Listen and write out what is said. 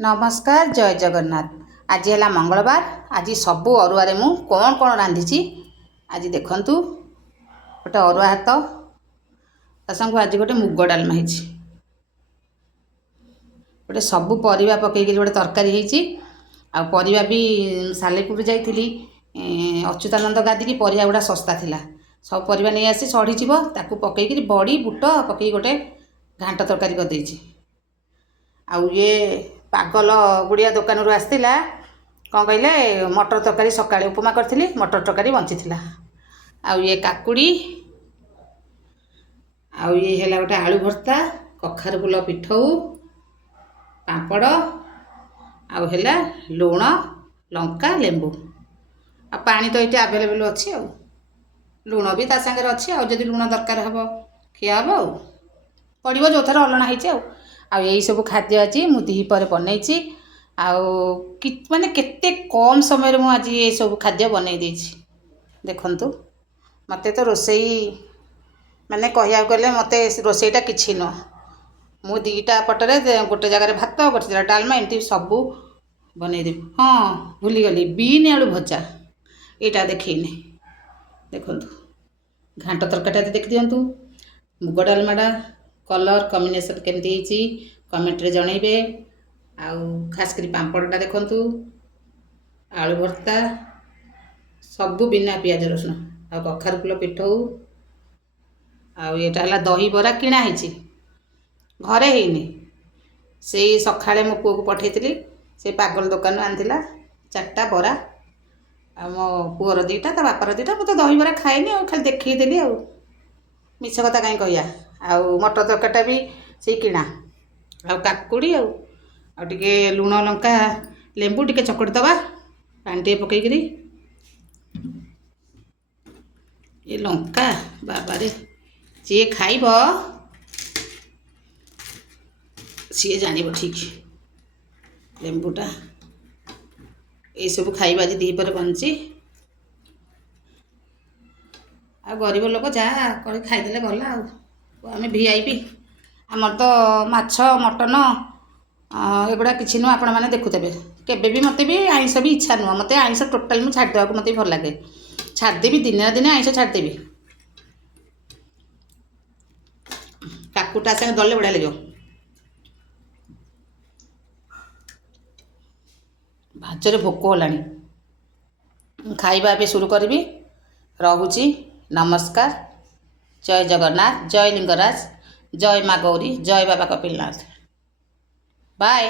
नमस्कार जय जगन्नाथ। आज है मंगलवार। आज सबू अरुआ मु कौन कौन रांधि आज देखु गोटे अरुआ हाथ तक आज गोटे मुग डालमा गोटे सबू परिवा पकईकि गोटे तरकारी परिवा भी सालेपुर जाइली अच्युतानंद गादी की परिया गुड़ा सस्ता थिला सब परिवा नहीं आसी सड़ीज ताकू पकईकि बड़ी बुट पकई गोटे घांट तरकारी करदेची। आउ ये पागल गुड़िया दुकान रू आसला कौन कहले मटर तरकारी सकाळे उपमा करी मटर तरकारी बंची आउ ये काकुड़ी आउ ये है गोटे आलू भर्ता कखार फुल पिठौ पापड़ आउ है लुण लंका लेंबू आ पानी तो ये आवेलेबल अच्छी आ लुण भी ता सागर अच्छी आदि लुण दरकार हम खिया हम आउ पड़ो जो थर अलଣା हो यही सब खाद्य आज मुझे बनई माने केते कम समय में आज ये सब खाद्य बनई देखु मत तो रोसई माने कह गले मत रोसईटा कि नुह मु दीटा पटरे गोटे जगार भात गोटे जगह डालमा एमती सबू बनईदेवी। हाँ भूलीगली बीन आलू भजा यहाँ देखने देखु घांट तरकारी देख दिंतु मुग डालमाटा कलर कॉम्बिनेशन केमती कमेंट रे जनइबे। आउ खास करी पांपड़टा देखंतु आलू भर्ता सबू बिना पियाज रसुण आ कखार फुल पिठौ आउ एटा हला दही बरा किणा हिची घरे हेनी से सखाळे मो पुओ को पठेइतिली से पागल दुकान आनथिला चारटा बरा आ मो पुओर दीटा ता बापार दीटा मो तो दही बरा खाएनी आ खाली देखई देली आ मिछ कथा कहीं कहया। आउ मटर तरकारीटा भी से किणा आउ काकुड़ी आउटे लुण लंका लेंबू टे चकड़ी दबा पानी टे पकईकरी ये लंका बाबारे सी खाइब सी जान ठीक लेंबूटा ये सब खाइबा आज दीपर बनची आ गरीब लोक जहाँ कर खाईदे गला आम वीआईपी आमर तो माछ मटन एगुड़ा किसी नुह आपण मैंने देखुथे केबे भी मत भी आइंस भी इच्छा नुह मत आइंस टोटाल मुझे छाड़देवा मत भल लगे छाड़देवी दिने दिने आइंस छाड़देवी काकुटा संगे दले बढ़िया लगे भाजरे भोक होलानी खाइबा ए शुरू करी रहुची। नमस्कार जय जगन्नाथ जय लिंगराज जय माँ गौरी जय बाबा कपिलनाथ बाय।